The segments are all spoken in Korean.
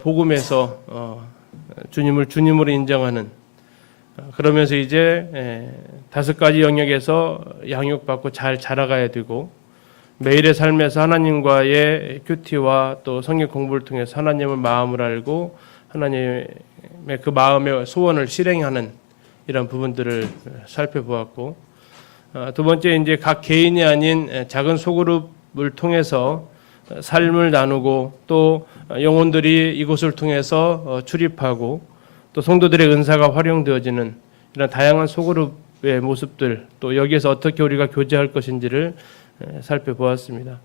복음에서 주님을 주님으로 인정하는, 그러면서 이제 5가지 영역에서 양육받고 잘 자라가야 되고, 매일의 삶에서 하나님과의 큐티와 또 성경 공부를 통해서 하나님을 마음을 알고 하나님의 그 마음의 소원을 실행하는 이런 부분들을 살펴보았고, 두 번째 이제 각 개인이 아닌 작은 소그룹을 통해서 삶을 나누고 또 영혼들이 이곳을 통해서 출입하고 또 성도들의 은사가 활용되어지는 이런 다양한 소그룹의 모습들, 또 여기에서 어떻게 우리가 교제할 것인지를 살펴보았습니다.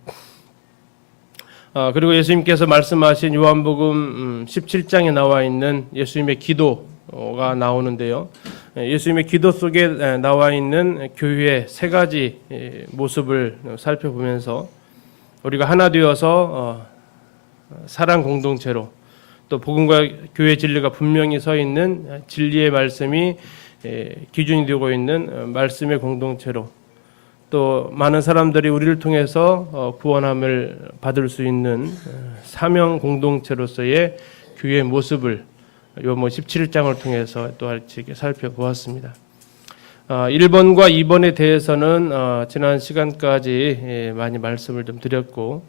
그리고 예수님께서 말씀하신 요한복음 17장에 나와 있는 예수님의 기도가 나오는데요. 예수님의 기도 속에 나와 있는 교회의 3가지 모습을 살펴보면서 우리가 하나 되어서 사랑 공동체로, 또 복음과 교회 진리가 분명히 서 있는 진리의 말씀이 기준이 되고 있는 말씀의 공동체로, 또 많은 사람들이 우리를 통해서 구원함을 받을 수 있는 사명 공동체로서의 교회의 모습을 요한복음 17장을 통해서 또 살펴보았습니다. 1번과 2번에 대해서는 지난 시간까지 많이 말씀을 좀 드렸고,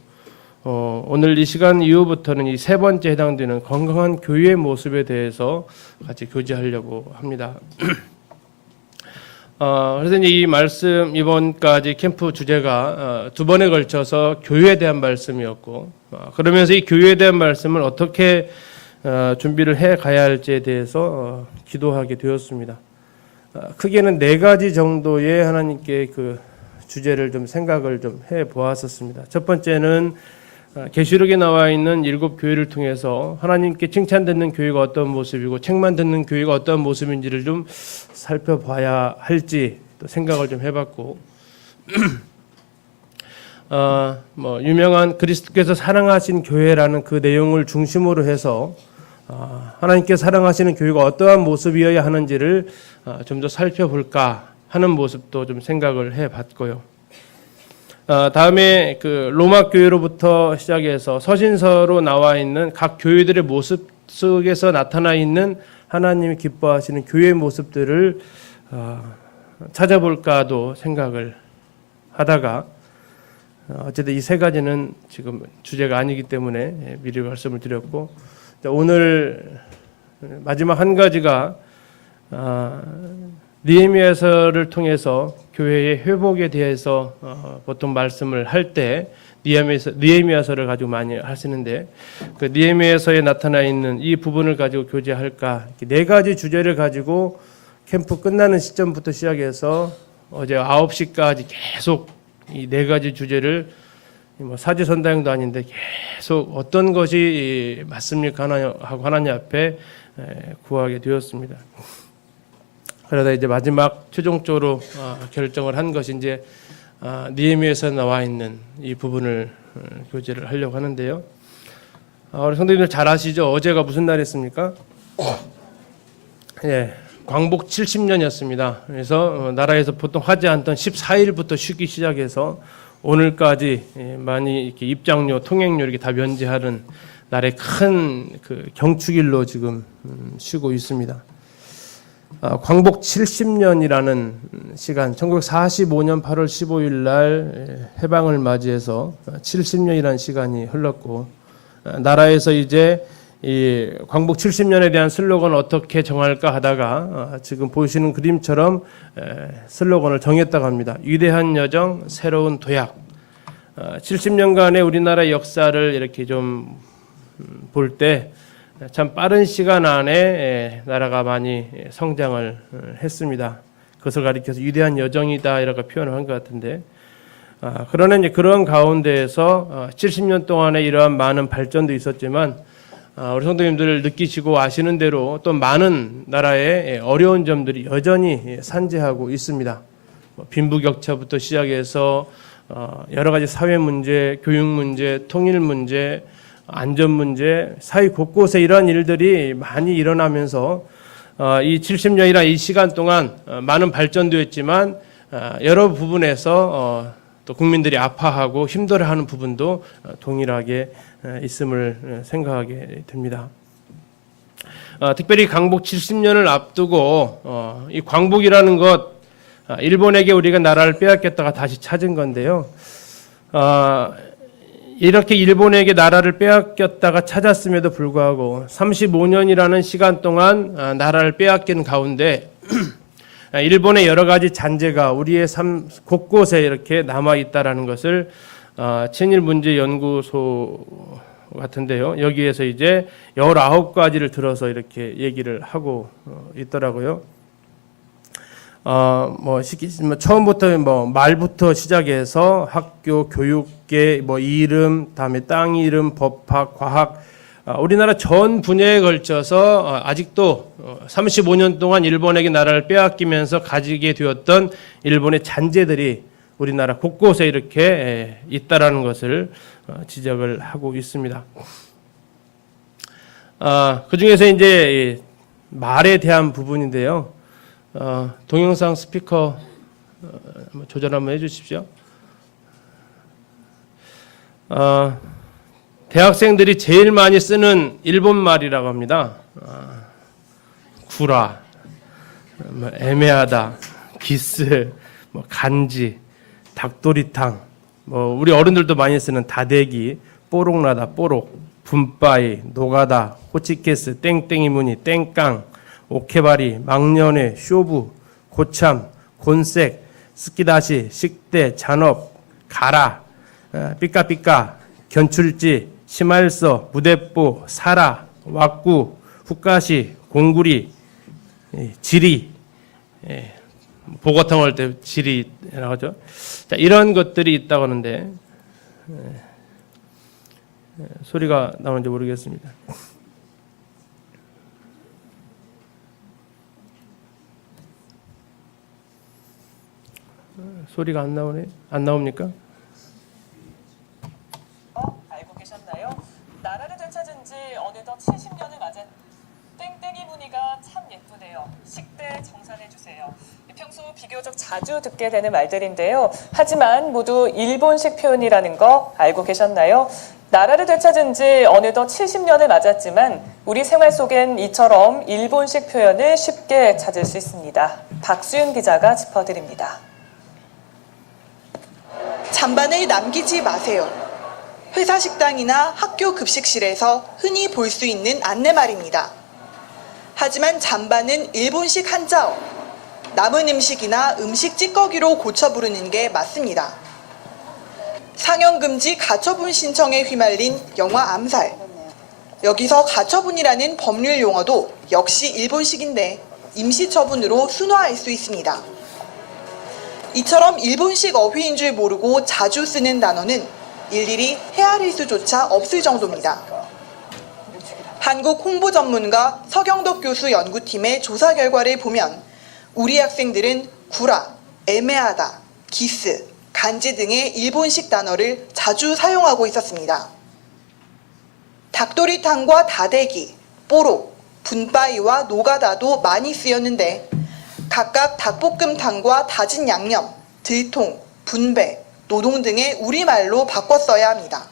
오늘 이 시간 이후부터는 이 3번째 해당되는 건강한 교회의 모습에 대해서 같이 교제하려고 합니다. 그래서 이제 이 말씀, 이번까지 캠프 주제가 2번에 걸쳐서 교회에 대한 말씀이었고, 그러면서 이 교회에 대한 말씀을 어떻게 준비를 해 가야 할지에 대해서 기도하게 되었습니다. 크게는 4가지 정도의 하나님께 그 주제를 좀 생각을 좀 해 보았었습니다. 첫 번째는 계시록에 나와 있는 7 교회를 통해서 하나님께 칭찬듣는 교회가 어떤 모습이고 책만 듣는 교회가 어떤 모습인지를 좀 살펴봐야 할지 또 생각을 좀 해봤고, 유명한 그리스도께서 사랑하신 교회라는 그 내용을 중심으로 해서 하나님께 사랑하시는 교회가 어떠한 모습이어야 하는지를 좀 더 살펴볼까 하는 모습도 좀 생각을 해봤고요. 다음에 그 로마 교회로부터 시작해서 서신서로 나와 있는 각 교회들의 모습 속에서 나타나 있는 하나님이 기뻐하시는 교회의 모습들을 찾아볼까도 생각을 하다가, 어쨌든 이 3가지는 지금 주제가 아니기 때문에 미리 말씀을 드렸고, 오늘 마지막 한 가지가 느헤미야서를 통해서 교회의 회복에 대해서 보통 말씀을 할 때 느헤미야서를 가지고 많이 하시는데, 그 느헤미야서에 나타나 있는 이 부분을 가지고 교제할까, 4가지 주제를 가지고 캠프 끝나는 시점부터 시작해서 어제 9시까지 계속 이 4가지 주제를 사지선다형도 아닌데 계속 어떤 것이 맞습니까 하고 하나님 앞에 구하게 되었습니다. 그러다 이제 마지막 최종적으로 결정을 한 것이 이제 느헤미야서에 나와 있는 이 부분을 교제를 하려고 하는데요. 우리 성도님들 잘 아시죠? 어제가 무슨 날이었습니까? 광복 70년이었습니다. 그래서 나라에서 보통 하지 않던 14일부터 쉬기 시작해서 오늘까지 많이 이렇게 입장료, 통행료 이렇게 다 면제하는 날의 큰 그 경축일로 지금 쉬고 있습니다. 광복 70년이라는 시간, 1945년 8월 15일 날 해방을 맞이해서 70년이라는 시간이 흘렀고, 나라에서 이제 이 광복 70년에 대한 슬로건을 어떻게 정할까 하다가 지금 보시는 그림처럼 슬로건을 정했다고 합니다. 위대한 여정, 새로운 도약. 70년간의 우리나라의 역사를 이렇게 좀 볼 때 참 빠른 시간 안에 나라가 많이 성장을 했습니다. 그것을 가리켜서 위대한 여정이다 이렇게 표현을 한 것 같은데, 그러나 이제 그런 가운데에서 70년 동안에 이러한 많은 발전도 있었지만, 우리 성도님들 느끼시고 아시는 대로 또 많은 나라의 어려운 점들이 여전히 산재하고 있습니다. 빈부격차부터 시작해서 여러 가지 사회 문제, 교육 문제, 통일 문제, 안전 문제, 사회 곳곳에 이러한 일들이 많이 일어나면서 이 70년이나 이 시간 동안 많은 발전도 했지만 여러 부분에서 또 국민들이 아파하고 힘들어하는 부분도 동일하게 있음을 생각하게 됩니다. 특별히 광복 70년을 앞두고 이 광복이라는 것, 일본에게 우리가 나라를 빼앗겼다가 다시 찾은 건데요. 이렇게 일본에게 나라를 빼앗겼다가 찾았음에도 불구하고 35년이라는 시간 동안 나라를 빼앗긴 가운데 일본의 여러 가지 잔재가 우리의 삶 곳곳에 이렇게 남아 있다라는 것을 친일문제연구소 같은데요. 여기에서 이제 19가지를 들어서 이렇게 얘기를 하고 있더라고요. 처음부터 말부터 시작해서 학교, 교육계, 이름, 다음에 땅 이름, 법학, 과학, 우리나라 전 분야에 걸쳐서 아직도 35년 동안 일본에게 나라를 빼앗기면서 가지게 되었던 일본의 잔재들이 우리나라 곳곳에 이렇게 있다라는 것을 지적을 하고 있습니다. 그 중에서 이제 말에 대한 부분인데요. 동영상 스피커 조절 한번 해주십시오. 대학생들이 제일 많이 쓰는 일본 말이라고 합니다. 구라, 애매하다, 기스, 간지, 닭도리탕, 우리 어른들도 많이 쓰는 다대기, 뽀록나다, 뽀록, 분빠이, 노가다, 호치케스, 땡땡이 무늬, 땡깡, 오케바리, 망년회, 쇼부, 고참, 곤색, 스키다시, 식대, 잔업, 가라, 삐까삐까, 견출지, 심할서, 무대뽀, 사라, 왁구, 훅가시, 공구리, 지리, 보고탕 할 때 지리라고 하죠. 자, 이런 것들이 있다고 하는데 소리가 나오는지 모르겠습니다. 소리가 안 나오네. 안 나옵니까? 알고 계셨나요? 나라를 되찾은 지 어느덧 70년을 맞은 땡땡이 무늬가 참 예쁘네요. 식대 정산해 주세요. 평소 비교적 자주 듣게 되는 말들인데요. 하지만 모두 일본식 표현이라는 거 알고 계셨나요? 나라를 되찾은 지 어느덧 70년을 맞았지만 우리 생활 속엔 이처럼 일본식 표현을 쉽게 찾을 수 있습니다. 박수윤 기자가 짚어드립니다. 잔반을 남기지 마세요. 회사 식당이나 학교 급식실에서 흔히 볼 수 있는 안내말입니다. 하지만 잔반은 일본식 한자어, 남은 음식이나 음식 찌꺼기로 고쳐 부르는 게 맞습니다. 상영금지 가처분 신청에 휘말린 영화 암살. 여기서 가처분이라는 법률 용어도 역시 일본식인데 임시처분으로 순화할 수 있습니다. 이처럼 일본식 어휘인 줄 모르고 자주 쓰는 단어는 일일이 헤아릴 수조차 없을 정도입니다. 한국 홍보 전문가 서경덕 교수 연구팀의 조사 결과를 보면 우리 학생들은 구라, 애매하다, 기스, 간지 등의 일본식 단어를 자주 사용하고 있었습니다. 닭도리탕과 다대기, 뽀록, 분빠이와 노가다도 많이 쓰였는데 각각 닭볶음탕과 다진 양념, 들통, 분배, 노동 등의 우리말로 바꿔 써야 합니다.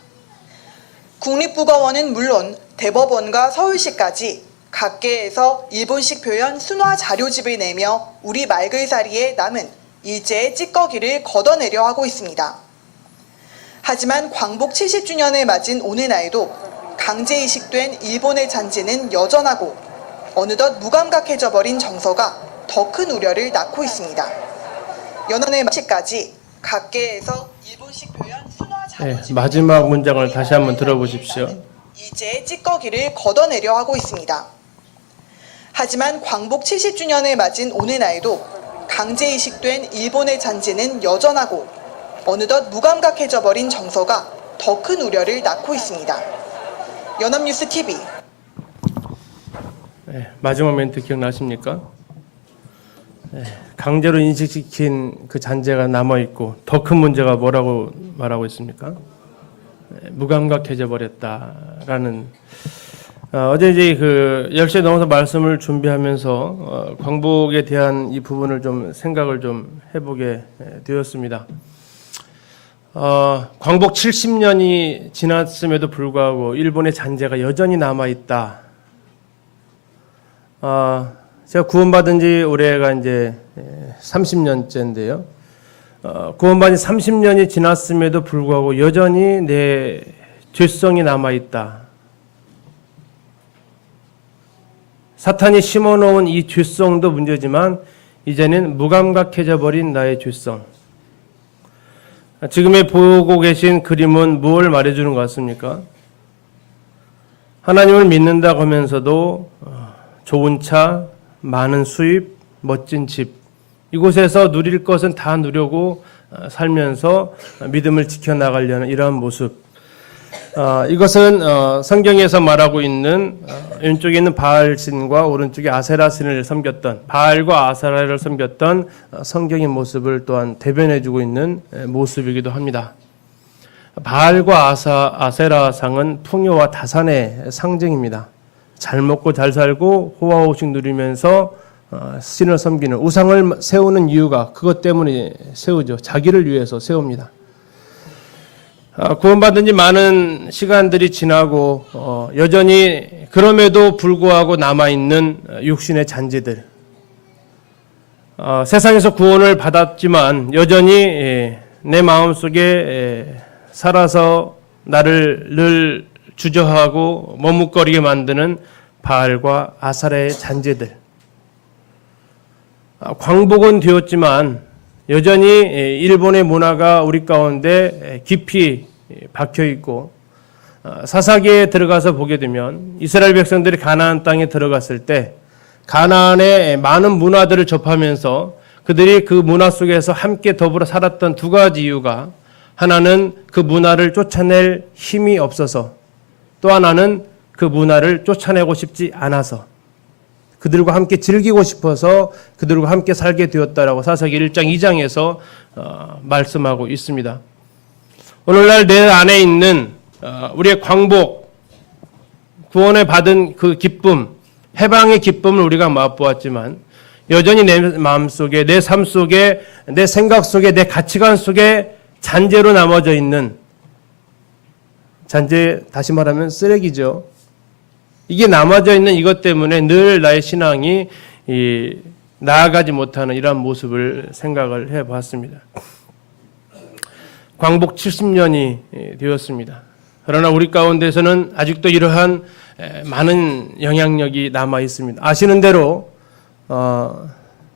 국립국어원은 물론 대법원과 서울시까지 각계에서 일본식 표현 순화 자료집을 내며 우리 말글살이에 남은 일제의 찌꺼기를 걷어내려 하고 있습니다. 하지만 광복 70주년을 맞은 오늘날도 강제이식된 일본의 잔재는 여전하고 어느덧 무감각해져 버린 정서가 더 큰 우려를 낳고 있습니다. 연원의 마치까지 각계에서 일본식 표현 순화 자료집을 마지막 문장을 다시 한번 들어보십시오. 일제의 찌꺼기를 걷어내려 하고 있습니다. 하지만 광복 70주년을 맞은 오늘날도 강제이식된 일본의 잔재는 여전하고 어느덧 무감각해져 버린 정서가 더 큰 우려를 낳고 있습니다. 연합뉴스 TV. 마지막 멘트 기억나십니까? 강제로 인식시킨 그 잔재가 남아있고 더 큰 문제가 뭐라고 말하고 있습니까? 무감각해져 버렸다라는. 어제 이제 그 10시에 넘어서 말씀을 준비하면서 광복에 대한 이 부분을 좀 생각을 좀 해보게 되었습니다. 광복 70년이 지났음에도 불구하고 일본의 잔재가 여전히 남아 있다. 제가 구원받은 지 올해가 이제 30년째인데요. 구원받은 30년이 지났음에도 불구하고 여전히 내 죄성이 남아 있다. 사탄이 심어놓은 이 죄성도 문제지만 이제는 무감각해져 버린 나의 죄성. 지금에 보고 계신 그림은 무엇을 말해주는 것 같습니까? 하나님을 믿는다고 하면서도 좋은 차, 많은 수입, 멋진 집, 이곳에서 누릴 것은 다 누려고 살면서 믿음을 지켜나가려는 이러한 모습. 이것은 성경에서 말하고 있는 왼쪽에 있는 바알신과 오른쪽에 아세라신을 섬겼던, 바알과 아세라를 섬겼던 성경의 모습을 또한 대변해주고 있는 모습이기도 합니다. 바알과 아세라상은 풍요와 다산의 상징입니다. 잘 먹고 잘 살고 호화호식 누리면서 신을 섬기는, 우상을 세우는 이유가 그것 때문에 세우죠. 자기를 위해서 세웁니다. 구원받은 지 많은 시간들이 지나고 여전히 그럼에도 불구하고 남아있는 육신의 잔재들, 세상에서 구원을 받았지만 여전히 내 마음속에 살아서 나를 늘 주저하고 머뭇거리게 만드는 바알과 아사라의 잔재들. 광복은 되었지만 여전히 일본의 문화가 우리 가운데 깊이 박혀 있고, 사사기에 들어가서 보게 되면 이스라엘 백성들이 가나안 땅에 들어갔을 때 가나안의 많은 문화들을 접하면서 그들이 그 문화 속에서 함께 더불어 살았던 두 가지 이유가, 하나는 그 문화를 쫓아낼 힘이 없어서, 또 하나는 그 문화를 쫓아내고 싶지 않아서, 그들과 함께 즐기고 싶어서 그들과 함께 살게 되었다라고 사사기 1장 2장에서 말씀하고 있습니다. 오늘날 내 안에 있는 우리의 광복, 구원을 받은 그 기쁨, 해방의 기쁨을 우리가 맛보았지만 여전히 내 마음속에, 내 삶 속에, 내 생각 속에, 내 가치관 속에 잔재로 남아져 있는, 잔재, 다시 말하면 쓰레기죠. 이게 남아져 있는 이것 때문에 늘 나의 신앙이 나아가지 못하는 이러한 모습을 생각을 해봤습니다. 광복 70년이 되었습니다. 그러나 우리 가운데서는 아직도 이러한 많은 영향력이 남아 있습니다. 아시는 대로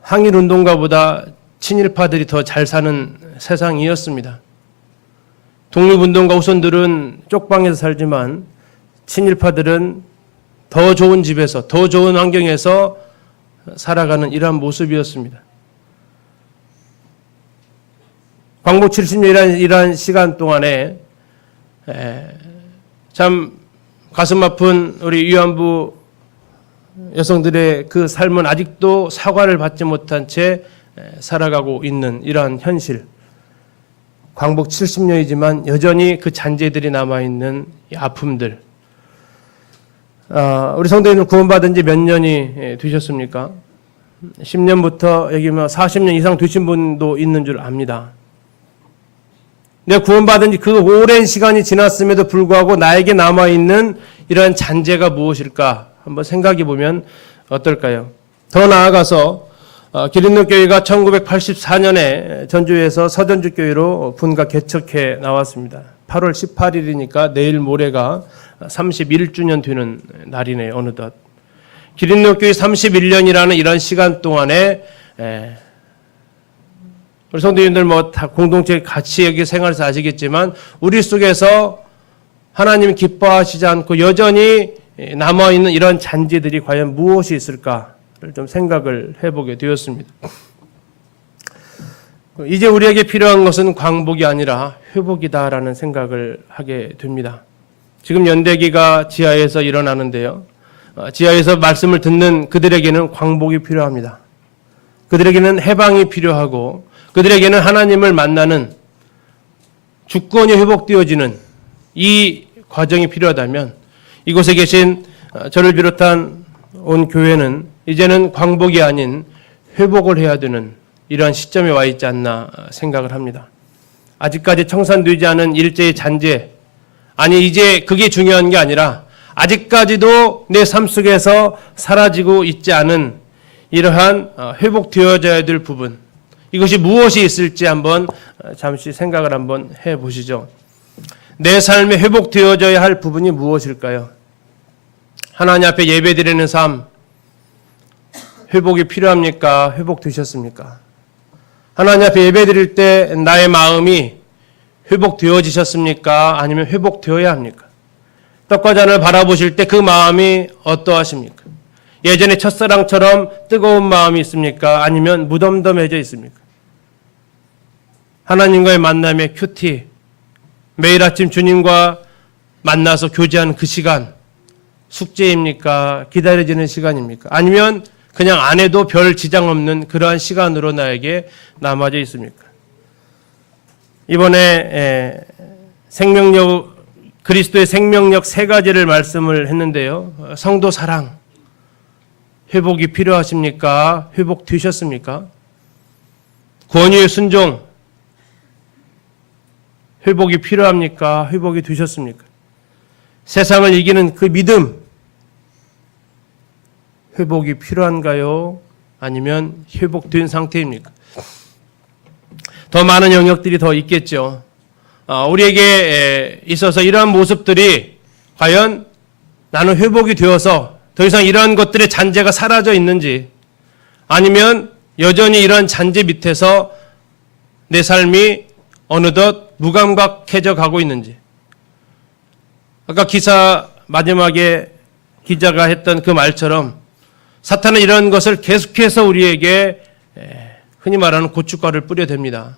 항일운동가보다 친일파들이 더 잘 사는 세상이었습니다. 독립운동가 후손들은 쪽방에서 살지만 친일파들은 더 좋은 집에서, 더 좋은 환경에서 살아가는 이러한 모습이었습니다. 광복 70년 이러한 시간 동안에 참 가슴 아픈 우리 위안부 여성들의 그 삶은 아직도 사과를 받지 못한 채 살아가고 있는 이러한 현실. 광복 70년이지만 여전히 그 잔재들이 남아있는 이 아픔들. 우리 성도님들 구원받은 지 몇 년이 되셨습니까? 10년부터 여기 40년 이상 되신 분도 있는 줄 압니다. 내가 구원받은 지 그 오랜 시간이 지났음에도 불구하고 나에게 남아있는 이러한 잔재가 무엇일까? 한번 생각해 보면 어떨까요? 더 나아가서 기린노교회가 1984년에 전주에서 서전주교회로 분가 개척해 나왔습니다. 8월 18일이니까 내일 모레가 31주년 되는 날이네요. 어느덧. 기린노교회 31년이라는 이런 시간 동안에 우리 성도님들 다 공동체 같이 여기 생활에서 아시겠지만 우리 속에서 하나님 기뻐하시지 않고 여전히 남아있는 이런 잔재들이 과연 무엇이 있을까를 좀 생각을 해보게 되었습니다. 이제 우리에게 필요한 것은 광복이 아니라 회복이다라는 생각을 하게 됩니다. 지금 연대기가 지하에서 일어나는데요. 지하에서 말씀을 듣는 그들에게는 광복이 필요합니다. 그들에게는 해방이 필요하고 그들에게는 하나님을 만나는 주권이 회복되어지는 이 과정이 필요하다면 이곳에 계신 저를 비롯한 온 교회는 이제는 광복이 아닌 회복을 해야 되는 이러한 시점에 와 있지 않나 생각을 합니다. 아직까지 청산되지 않은 일제의 잔재, 아니 이제 그게 중요한 게 아니라 아직까지도 내 삶 속에서 사라지고 있지 않은 이러한 회복되어져야 될 부분, 이것이 무엇이 있을지 한번 잠시 생각을 한번 해보시죠. 내 삶에 회복되어져야 할 부분이 무엇일까요? 하나님 앞에 예배드리는 삶, 회복이 필요합니까? 회복되셨습니까? 하나님 앞에 예배드릴 때 나의 마음이 회복되어지셨습니까? 아니면 회복되어야 합니까? 떡과 잔을 바라보실 때 그 마음이 어떠하십니까? 예전에 첫사랑처럼 뜨거운 마음이 있습니까? 아니면 무덤덤해져 있습니까? 하나님과의 만남의 큐티, 매일 아침 주님과 만나서 교제하는 그 시간, 숙제입니까? 기다려지는 시간입니까? 아니면 그냥 안 해도 별 지장 없는 그러한 시간으로 나에게 남아져 있습니까? 이번에 생명력, 그리스도의 생명력 세 가지를 말씀을 했는데요. 성도 사랑, 회복이 필요하십니까? 회복되셨습니까? 권위의 순종, 회복이 필요합니까? 회복이 되셨습니까? 세상을 이기는 그 믿음, 회복이 필요한가요? 아니면 회복된 상태입니까? 더 많은 영역들이 더 있겠죠. 우리에게 있어서 이러한 모습들이 과연 나는 회복이 되어서 더 이상 이러한 것들의 잔재가 사라져 있는지, 아니면 여전히 이러한 잔재 밑에서 내 삶이 어느덧 무감각해져 가고 있는지. 아까 기사 마지막에 기자가 했던 그 말처럼 사탄은 이런 것을 계속해서 우리에게 흔히 말하는 고춧가루를 뿌려댑니다.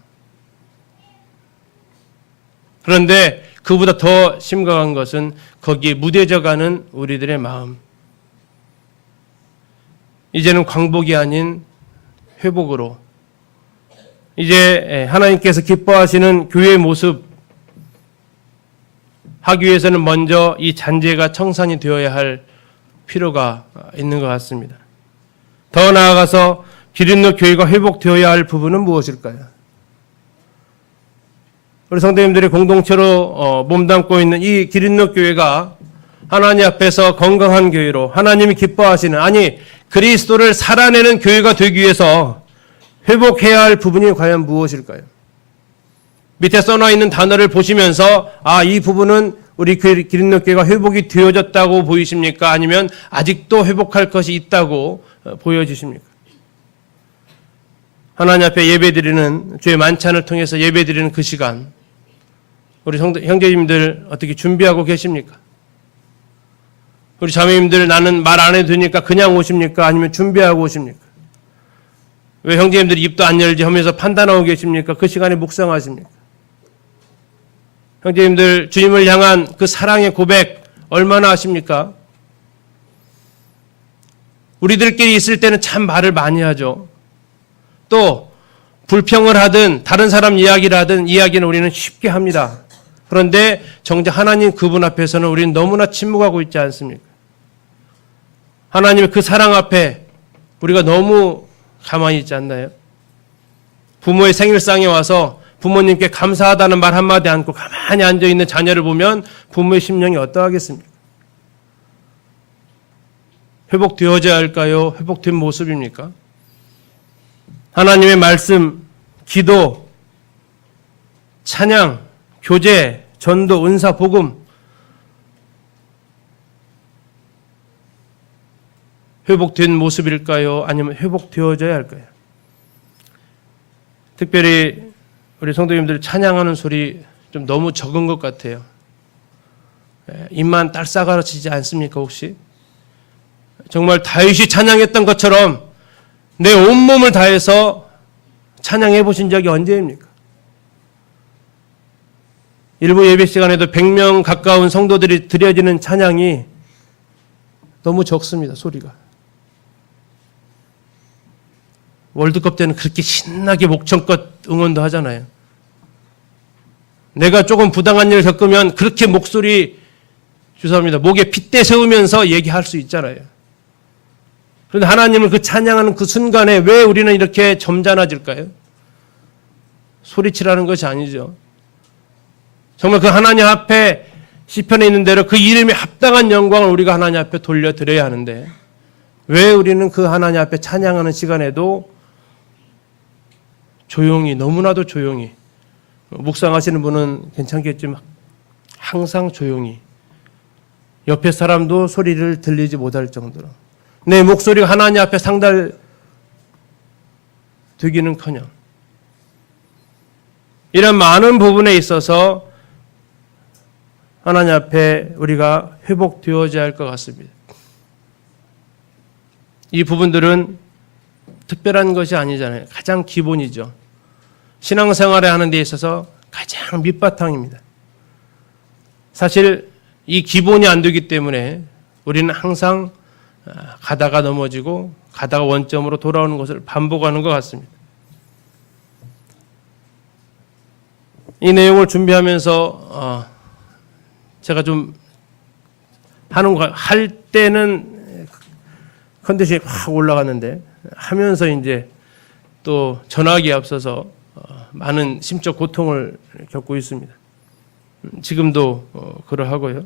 그런데 그보다 더 심각한 것은 거기에 무뎌져가는 우리들의 마음. 이제는 광복이 아닌 회복으로, 이제 하나님께서 기뻐하시는 교회의 모습 하기 위해서는 먼저 이 잔재가 청산이 되어야 할 필요가 있는 것 같습니다. 더 나아가서 기린노 교회가 회복되어야 할 부분은 무엇일까요? 우리 성도님들의 공동체로 몸담고 있는 이 기린노 교회가 하나님 앞에서 건강한 교회로, 하나님이 기뻐하시는, 아니 그리스도를 살아내는 교회가 되기 위해서 회복해야 할 부분이 과연 무엇일까요? 밑에 써놔 있는 단어를 보시면서 이 부분은 우리 기린노 교회가 회복이 되어졌다고 보이십니까? 아니면 아직도 회복할 것이 있다고 보여지십니까? 하나님 앞에 예배드리는, 주의 만찬을 통해서 예배드리는 그 시간, 우리 형제님들 어떻게 준비하고 계십니까? 우리 자매님들 나는 말 안 해도 되니까 그냥 오십니까? 아니면 준비하고 오십니까? 왜 형제님들이 입도 안 열지 하면서 판단하고 계십니까? 그 시간에 묵상하십니까? 형제님들 주님을 향한 그 사랑의 고백 얼마나 하십니까? 우리들끼리 있을 때는 참 말을 많이 하죠. 또 불평을 하든 다른 사람 이야기를 하든 이야기는 우리는 쉽게 합니다. 그런데 정작 하나님 그분 앞에서는 우리는 너무나 침묵하고 있지 않습니까? 하나님의 그 사랑 앞에 우리가 너무 가만히 있지 않나요? 부모의 생일상에 와서 부모님께 감사하다는 말 한마디 않고 가만히 앉아있는 자녀를 보면 부모의 심령이 어떠하겠습니까? 회복되어져야 할까요? 회복된 모습입니까? 하나님의 말씀, 기도, 찬양, 교제, 전도, 은사, 복음, 회복된 모습일까요? 아니면 회복되어져야 할까요? 특별히 우리 성도님들 찬양하는 소리 좀 너무 적은 것 같아요. 입만 딸싸가라치지 않습니까 혹시? 정말 다윗이 찬양했던 것처럼 내 온몸을 다해서 찬양해 보신 적이 언제입니까? 일부 예배 시간에도 100명 가까운 성도들이 드려지는 찬양이 너무 적습니다, 소리가. 월드컵 때는 그렇게 신나게 목청껏 응원도 하잖아요. 내가 조금 부당한 일을 겪으면 그렇게 목소리, 죄송합니다, 목에 핏대 세우면서 얘기할 수 있잖아요. 그런데 하나님을 그 찬양하는 그 순간에 왜 우리는 이렇게 점잖아질까요? 소리치라는 것이 아니죠. 정말 그 하나님 앞에 시편에 있는 대로 그 이름에 합당한 영광을 우리가 하나님 앞에 돌려드려야 하는데 왜 우리는 그 하나님 앞에 찬양하는 시간에도 조용히, 너무나도 조용히, 묵상하시는 분은 괜찮겠지만 항상 조용히, 옆에 사람도 소리를 들리지 못할 정도로 내 목소리가 하나님 앞에 상달되기는커녕 이런 많은 부분에 있어서 하나님 앞에 우리가 회복되어져야 할 것 같습니다. 이 부분들은 특별한 것이 아니잖아요. 가장 기본이죠. 신앙생활에 하는 데 있어서 가장 밑바탕입니다. 사실 이 기본이 안 되기 때문에 우리는 항상 가다가 넘어지고 가다가 원점으로 돌아오는 것을 반복하는 것 같습니다. 이 내용을 준비하면서 제가 좀 할 때는 컨디션이 확 올라갔는데 하면서 이제 또 전화기에 앞서서 많은 심적 고통을 겪고 있습니다. 지금도 그러하고요.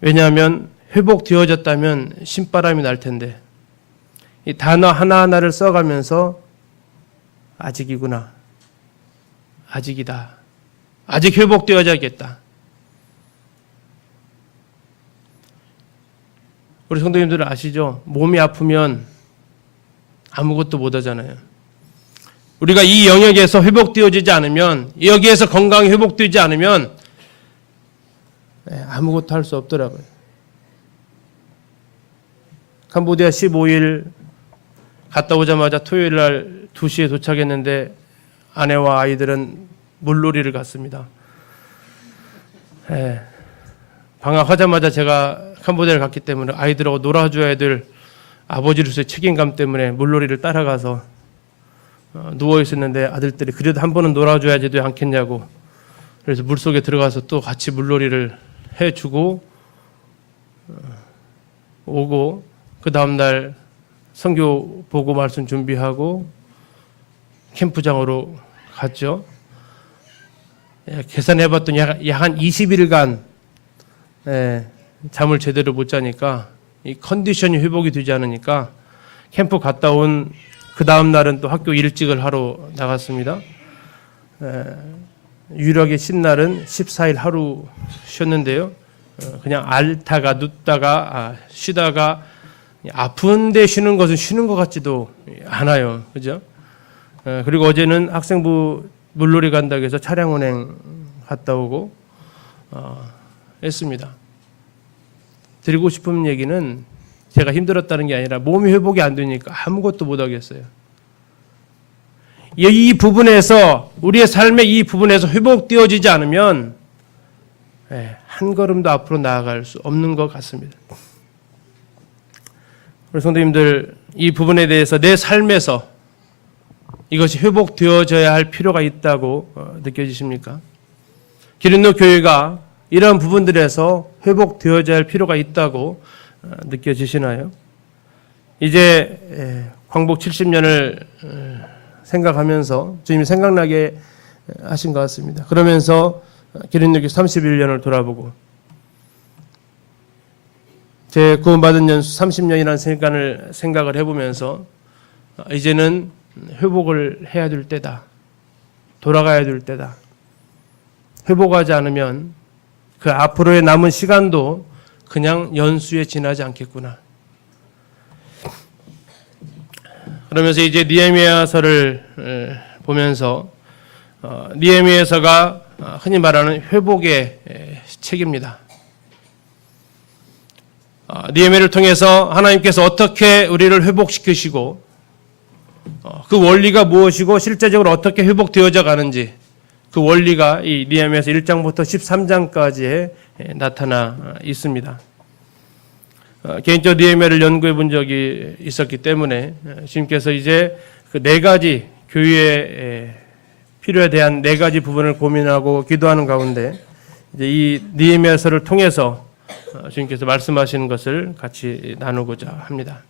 왜냐하면 회복되어졌다면 신바람이 날 텐데 이 단어 하나하나를 써가면서 아직이구나, 아직이다, 아직 회복되어져야겠다. 우리 성도님들은 아시죠? 몸이 아프면 아무것도 못 하잖아요. 우리가 이 영역에서 회복되어지지 않으면, 여기에서 건강이 회복되지 않으면 아무것도 할 수 없더라고요. 캄보디아 15일 갔다 오자마자 토요일 날 2시에 도착했는데 아내와 아이들은 물놀이를 갔습니다. 방학하자마자 제가 캄보디아를 갔기 때문에 아이들하고 놀아줘야 될 아버지로서의 책임감 때문에 물놀이를 따라가서 누워 있었는데 아들들이 그래도 한 번은 놀아줘야지도 않겠냐고, 그래서 물속에 들어가서 또 같이 물놀이를 해주고 오고, 그 다음날 선교 보고 말씀 준비하고 캠프장으로 갔죠. 계산해봤더니 약 한 20일간 잠을 제대로 못 자니까 이 컨디션이 회복이 되지 않으니까 캠프 갔다 온 그 다음 날은 또 학교 일찍을 하러 나갔습니다. 유일하게 쉰 날은 14일 하루 쉬었는데요. 그냥 앓다가 눕다가 쉬다가 아픈데 쉬는 것은 쉬는 것 같지도 않아요. 그죠? 그리고 어제는 학생부 물놀이 간다고 해서 차량 운행 갔다 오고 했습니다. 드리고 싶은 얘기는 제가 힘들었다는 게 아니라 몸이 회복이 안 되니까 아무것도 못 하겠어요. 이 부분에서, 우리의 삶의 이 부분에서 회복되어지지 않으면 한 걸음도 앞으로 나아갈 수 없는 것 같습니다. 우리 성도님들, 이 부분에 대해서 내 삶에서 이것이 회복되어져야 할 필요가 있다고 느껴지십니까? 기린노 교회가 이러한 부분들에서 회복되어져야 할 필요가 있다고 느껴지시나요? 이제 광복 70년을 생각하면서 주님이 생각나게 하신 것 같습니다. 그러면서 기린노교 31년을 돌아보고 제 구원받은 연수 30년이라는 생각을 해보면서 이제는 회복을 해야 될 때다. 돌아가야 될 때다. 회복하지 않으면 그 앞으로의 남은 시간도 그냥 연수에 지나지 않겠구나. 그러면서 이제 느헤미야서를 보면서 느헤미야서가 흔히 말하는 회복의 책입니다. 느헤미야를 통해서 하나님께서 어떻게 우리를 회복시키시고 그 원리가 무엇이고 실제적으로 어떻게 회복되어져 가는지, 그 원리가 이 느헤미야서 1장부터 13장까지에 나타나 있습니다. 개인적으로 느헤미야를 연구해 본 적이 있었기 때문에 주님께서 이제 그 네 가지 교회의 필요에 대한 네 가지 부분을 고민하고 기도하는 가운데 이제 이 느헤미야서를 통해서 주님께서 말씀하시는 것을 같이 나누고자 합니다.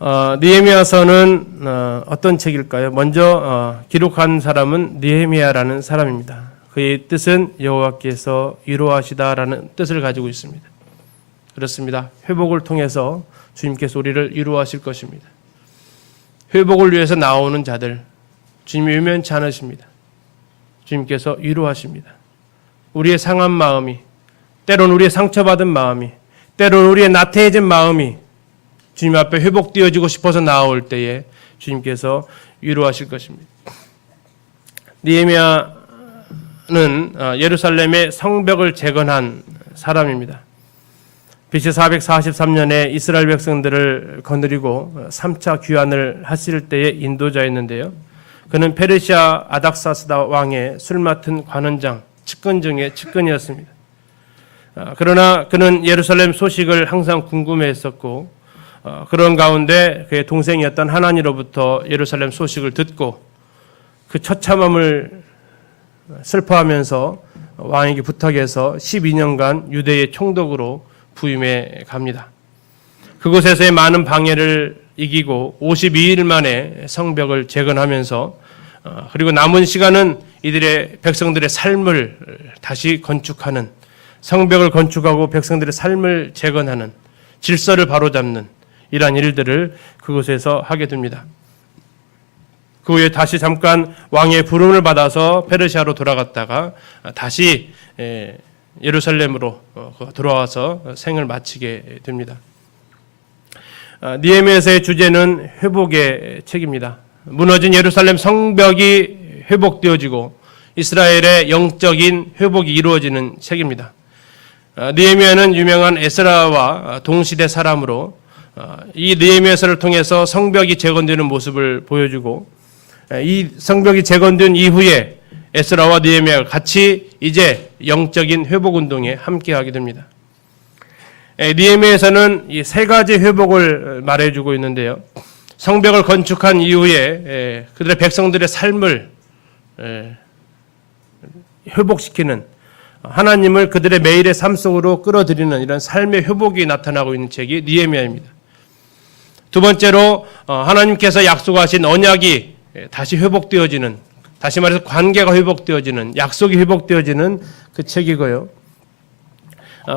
느헤미야서는 어떤 책일까요? 먼저 기록한 사람은 느헤미야라는 사람입니다. 그의 뜻은 여호와께서 위로하시다라는 뜻을 가지고 있습니다. 그렇습니다. 회복을 통해서 주님께서 우리를 위로하실 것입니다. 회복을 위해서 나오는 자들 주님이 외면치 않으십니다. 주님께서 위로하십니다. 우리의 상한 마음이, 때론 우리의 상처받은 마음이, 때론 우리의 나태해진 마음이 주님 앞에 회복되어지고 싶어서 나올 때에 주님께서 위로하실 것입니다. 느헤미야는 예루살렘의 성벽을 재건한 사람입니다. BC 443년에 이스라엘 백성들을 거느리고 3차 귀환을 하실 때의 인도자였는데요. 그는 페르시아 아닥사스다 왕의 술 맡은 관원장, 측근 중에 측근이었습니다. 그러나 그는 예루살렘 소식을 항상 궁금해했었고 그런 가운데 그의 동생이었던 하나니로부터 예루살렘 소식을 듣고 그 처참함을 슬퍼하면서 왕에게 부탁해서 12년간 유대의 총독으로 부임해 갑니다. 그곳에서의 많은 방해를 이기고 52일 만에 성벽을 재건하면서 그리고 남은 시간은 이들의 백성들의 삶을 다시 건축하는, 성벽을 건축하고 백성들의 삶을 재건하는, 질서를 바로잡는 이러한 일들을 그곳에서 하게 됩니다. 그 후에 다시 잠깐 왕의 부름을 받아서 페르시아로 돌아갔다가 다시 예루살렘으로 돌아와서 생을 마치게 됩니다. 느헤미야서의 주제는 회복의 책입니다. 무너진 예루살렘 성벽이 회복되어지고 이스라엘의 영적인 회복이 이루어지는 책입니다. 느헤미야는 유명한 에스라와 동시대 사람으로 이 느헤미야서를 통해서 성벽이 재건되는 모습을 보여주고 이 성벽이 재건된 이후에 에스라와 느헤미야가 같이 이제 영적인 회복 운동에 함께하게 됩니다. 느헤미야서는 이 세 가지 회복을 말해주고 있는데요. 성벽을 건축한 이후에 그들의 백성들의 삶을 회복시키는, 하나님을 그들의 매일의 삶 속으로 끌어들이는 이런 삶의 회복이 나타나고 있는 책이 느헤미야입니다. 두 번째로 하나님께서 약속하신 언약이 다시 회복되어지는, 다시 말해서 관계가 회복되어지는, 약속이 회복되어지는 그 책이고요.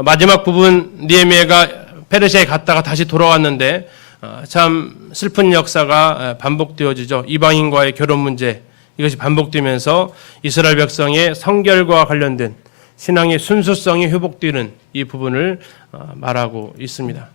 마지막 부분 느헤미야가 페르시아에 갔다가 다시 돌아왔는데 참 슬픈 역사가 반복되어지죠. 이방인과의 결혼 문제, 이것이 반복되면서 이스라엘 백성의 성결과 관련된 신앙의 순수성이 회복되는 이 부분을 말하고 있습니다.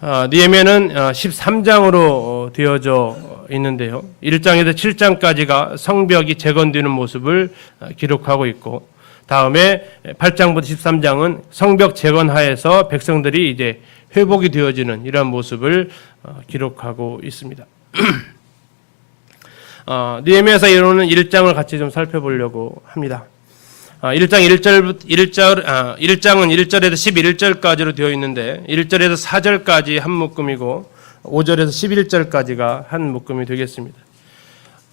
느헤미야는 13장으로 되어져 있는데요. 1장에서 7장까지가 성벽이 재건되는 모습을 기록하고 있고, 다음에 8장부터 13장은 성벽 재건하에서 백성들이 이제 회복이 되어지는 이러한 모습을 기록하고 있습니다. 느헤미야서 이론은 1장을 같이 좀 살펴보려고 합니다. 1장은 1절에서 11절까지로 되어 있는데 1절에서 4절까지 한 묶음이고 5절에서 11절까지가 한 묶음이 되겠습니다.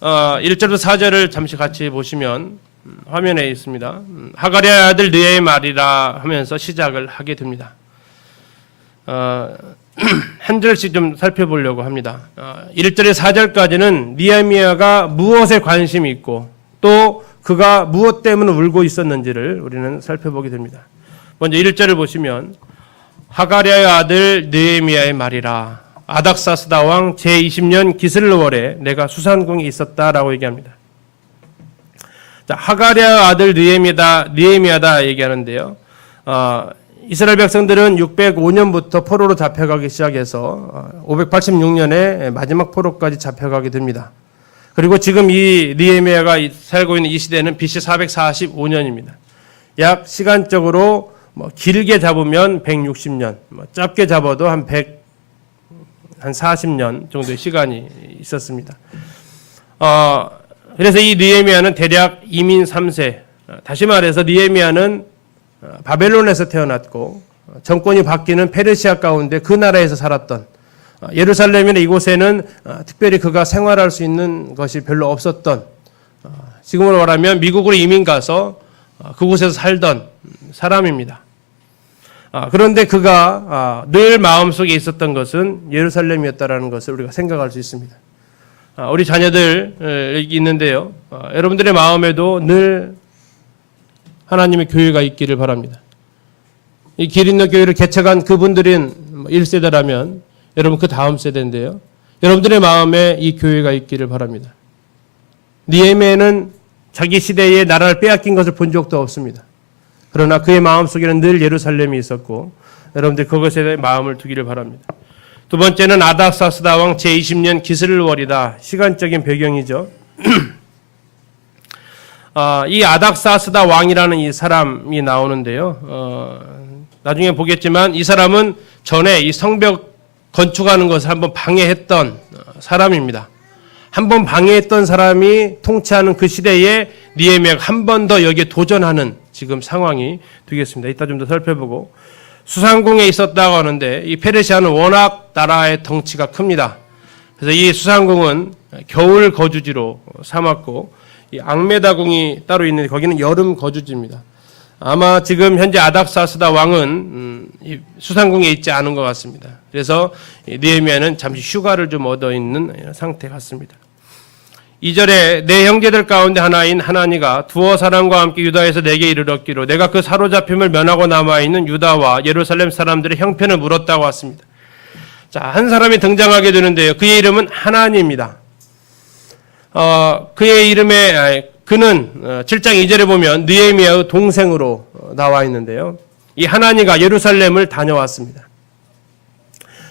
1절부터 4절을 잠시 같이 보시면 화면에 있습니다. 하가랴의 아들 느헤의 말이라 하면서 시작을 하게 됩니다. 한 절씩 좀 살펴보려고 합니다. 1절에서 4절까지는 느헤미야가 무엇에 관심이 있고 또 그가 무엇 때문에 울고 있었는지를 우리는 살펴보게 됩니다. 먼저 1절을 보시면 하가랴의 아들 느헤미야의 말이라, 아닥사스다 왕 제20년 기슬월에 내가 수산궁에 있었다라고 얘기합니다. 자, 하가랴의 아들 느헤미야다 얘기하는데요. 이스라엘 백성들은 605년부터 포로로 잡혀가기 시작해서 586년에 마지막 포로까지 잡혀가게 됩니다. 그리고 지금 이 느헤미야가 살고 있는 이 시대는 BC 445년입니다. 약 시간적으로 길게 잡으면 160년, 짧게 잡아도 한 40년 정도의 시간이 있었습니다. 그래서 이 느헤미야는 대략 이민 3세, 다시 말해서 느헤미야는 바벨론에서 태어났고 정권이 바뀌는 페르시아 가운데 그 나라에서 살았던, 예루살렘이나 이곳에는 특별히 그가 생활할 수 있는 것이 별로 없었던, 지금으로 말하면 미국으로 이민 가서 그곳에서 살던 사람입니다. 그런데 그가 늘 마음속에 있었던 것은 예루살렘이었다라는 것을 우리가 생각할 수 있습니다. 우리 자녀들 있는데요. 여러분들의 마음에도 늘 하나님의 교회가 있기를 바랍니다. 이 길 있는 교회를 개척한 그분들인 1세대라면 여러분 그 다음 세대인데요. 여러분들의 마음에 이 교회가 있기를 바랍니다. 느헤미야는 자기 시대에 나라를 빼앗긴 것을 본 적도 없습니다. 그러나 그의 마음속에는 늘 예루살렘이 있었고 여러분들 그것에 마음을 두기를 바랍니다. 두 번째는 아닥사스다 왕 제20년 기슬월이다. 시간적인 배경이죠. 이 아닥사스다 왕이라는 이 사람이 나오는데요. 나중에 보겠지만 이 사람은 전에 이 성벽 건축하는 것을 한번 방해했던 사람입니다. 한번 방해했던 사람이 통치하는 그 시대에 느헤미야가 한 번 더 여기에 도전하는 지금 상황이 되겠습니다. 이따 좀 더 살펴보고 수상궁에 있었다고 하는데 이 페르시아는 워낙 나라의 덩치가 큽니다. 그래서 이 수상궁은 겨울 거주지로 삼았고 이 앙메다궁이 따로 있는데 거기는 여름 거주지입니다. 아마 지금 현재 아닥사스다 왕은 이 수상궁에 있지 않은 것 같습니다. 그래서 느헤미야는 잠시 휴가를 좀 얻어 있는 상태 같습니다. 2절에 내 형제들 가운데 하나인 하나니가 두어 사람과 함께 유다에서 내게 이르렀기로 내가 그 사로잡힘을 면하고 남아있는 유다와 예루살렘 사람들의 형편을 물었다고 왔습니다. 자, 한 사람이 등장하게 되는데요. 그의 이름은 하나니입니다. 그의 이름에 그는 7장 2절에 보면 느헤미야의 동생으로 나와 있는데요. 이 하나니가 예루살렘을 다녀왔습니다.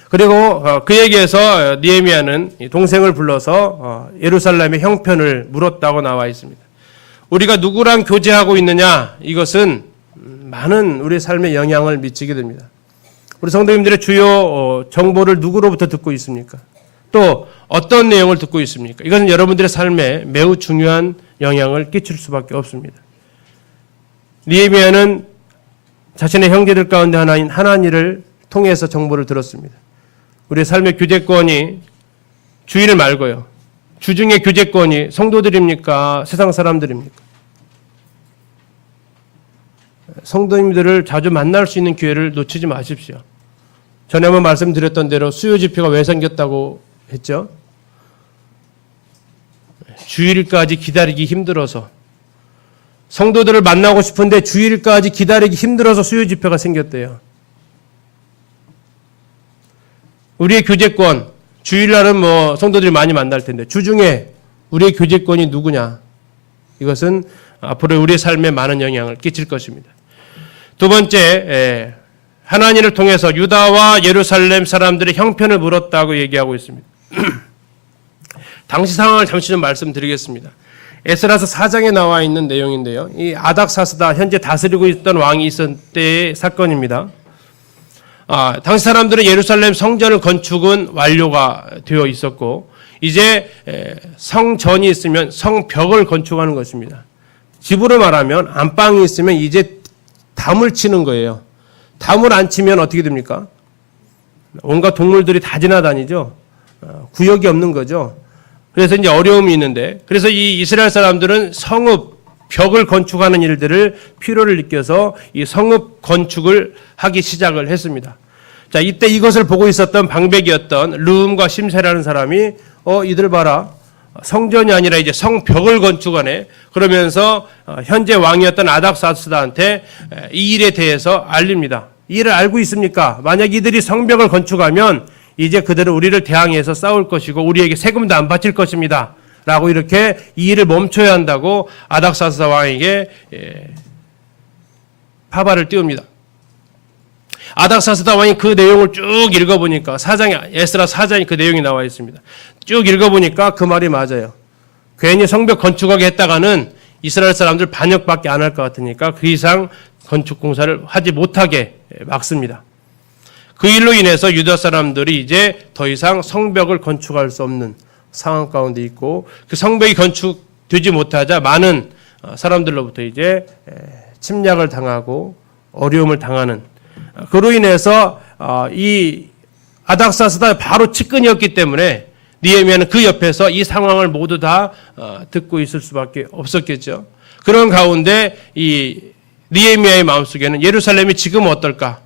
그리고 그에게서 느헤미야는 동생을 불러서 예루살렘의 형편을 물었다고 나와 있습니다. 우리가 누구랑 교제하고 있느냐, 이것은 많은 우리 삶에 영향을 미치게 됩니다. 우리 성도님들의 주요 정보를 누구로부터 듣고 있습니까? 또 어떤 내용을 듣고 있습니까? 이것은 여러분들의 삶에 매우 중요한 영향을 끼칠 수밖에 없습니다. 느헤미야는 자신의 형제들 가운데 하나인 하나니를 통해서 정보를 들었습니다. 우리의 삶의 교제권이 주일 말고요. 주중의 교제권이 성도들입니까? 세상 사람들입니까? 성도님들을 자주 만날 수 있는 기회를 놓치지 마십시오. 전에 한번 말씀드렸던 대로 수요 집회가 왜 생겼다고 했죠? 주일까지 기다리기 힘들어서 성도들을 만나고 싶은데 주일까지 기다리기 힘들어서 수요 집회가 생겼대요. 우리의 교제권, 주일날은 뭐 성도들이 많이 만날 텐데 주중에 우리의 교제권이 누구냐? 이것은 앞으로 우리의 삶에 많은 영향을 끼칠 것입니다. 두 번째, 하나님을 통해서 유다와 예루살렘 사람들의 형편을 물었다고 얘기하고 있습니다. 당시 상황을 잠시 좀 말씀드리겠습니다. 에스라서 4장에 나와 있는 내용인데요. 이 아닥사스다 현재 다스리고 있던 왕이 있었을 때의 사건입니다. 당시 사람들은 예루살렘 성전을 건축은 완료가 되어 있었고 이제 성전이 있으면 성벽을 건축하는 것입니다. 집으로 말하면 안방이 있으면 이제 담을 치는 거예요. 담을 안 치면 어떻게 됩니까? 온갖 동물들이 다 지나다니죠. 구역이 없는 거죠. 그래서 이제 어려움이 있는데 그래서 이 이스라엘 사람들은 성읍, 벽을 건축하는 일들을 필요를 느껴서 이 성읍 건축을 하기 시작을 했습니다. 자, 이때 이것을 보고 있었던 방백이었던 르움과 심세라는 사람이 이들 봐라. 성전이 아니라 이제 성벽을 건축하네. 그러면서 현재 왕이었던 아닥사스다한테 이 일에 대해서 알립니다. 이 일을 알고 있습니까? 만약 이들이 성벽을 건축하면 이제 그들은 우리를 대항해서 싸울 것이고 우리에게 세금도 안 바칠 것입니다. 라고 이렇게 이 일을 멈춰야 한다고 아닥사스다 왕에게 파발을 띄웁니다. 아닥사스다 왕이 그 내용을 쭉 읽어보니까 에스라 4장에 그 내용이 나와 있습니다. 쭉 읽어보니까 그 말이 맞아요. 괜히 성벽 건축하게 했다가는 이스라엘 사람들 반역밖에 안 할 것 같으니까 그 이상 건축 공사를 하지 못하게 막습니다. 그 일로 인해서 유다 사람들이 이제 더 이상 성벽을 건축할 수 없는 상황 가운데 있고 그 성벽이 건축되지 못하자 많은 사람들로부터 이제 침략을 당하고 어려움을 당하는 그로 인해서 이 아닥사스다 바로 측근이었기 때문에 느헤미야는 그 옆에서 이 상황을 모두 다 듣고 있을 수밖에 없었겠죠. 그런 가운데 이 느헤미야의 마음속에는 예루살렘이 지금 어떨까?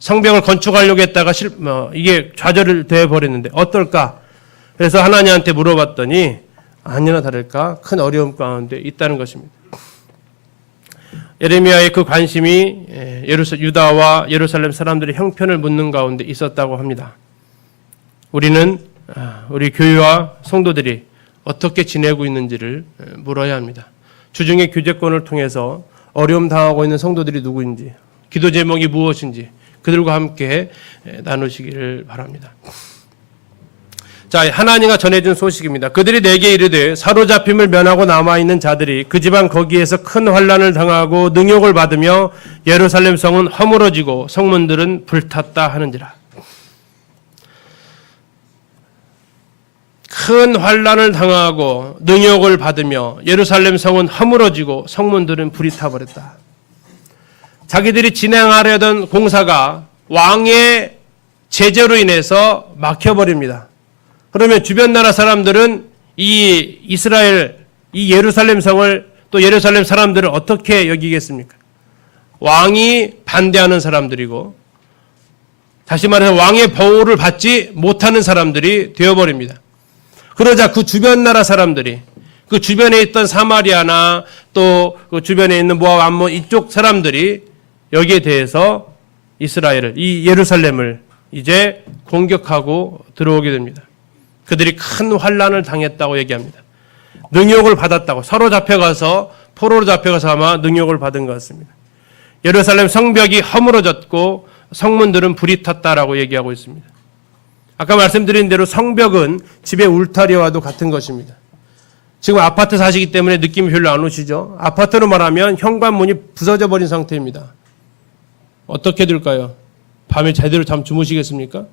성벽을 건축하려고 했다가 이게 좌절되어 버렸는데 어떨까? 그래서 하나님한테 물어봤더니 아니나 다를까 큰 어려움 가운데 있다는 것입니다. 예레미야의 그 관심이 유다와 예루살렘 사람들의 형편을 묻는 가운데 있었다고 합니다. 우리는 우리 교회와 성도들이 어떻게 지내고 있는지를 물어야 합니다. 주중의 교제권을 통해서 어려움 당하고 있는 성도들이 누구인지, 기도 제목이 무엇인지 그들과 함께 나누시기를 바랍니다. 자, 하나님과 전해준 소식입니다. 그들이 내게 이르되 사로잡힘을 면하고 남아있는 자들이 그 집안 거기에서 큰 환난을 당하고 능욕을 받으며 예루살렘 성은 허물어지고 성문들은 불탔다 하는지라. 큰 환난을 당하고 능욕을 받으며 예루살렘 성은 허물어지고 성문들은 불이 타버렸다. 자기들이 진행하려던 공사가 왕의 제재로 인해서 막혀버립니다. 그러면 주변 나라 사람들은 이 이스라엘, 이 예루살렘 성을 또 예루살렘 사람들을 어떻게 여기겠습니까? 왕이 반대하는 사람들이고 다시 말해서 왕의 보호를 받지 못하는 사람들이 되어버립니다. 그러자 그 주변 나라 사람들이 그 주변에 있던 사마리아나 또 그 주변에 있는 모압, 암몬 이쪽 사람들이 여기에 대해서 이스라엘을, 이 예루살렘을 이제 공격하고 들어오게 됩니다. 그들이 큰 환난을 당했다고 얘기합니다. 능욕을 받았다고, 서로 잡혀가서 포로로 잡혀가서 아마 능욕을 받은 것 같습니다. 예루살렘 성벽이 허물어졌고 성문들은 불이 탔다라고 얘기하고 있습니다. 아까 말씀드린 대로 성벽은 집의 울타리와도 같은 것입니다. 지금 아파트 사시기 때문에 느낌이 별로 안 오시죠? 아파트로 말하면 현관문이 부서져 버린 상태입니다. 어떻게 될까요? 밤에 제대로 잠 주무시겠습니까?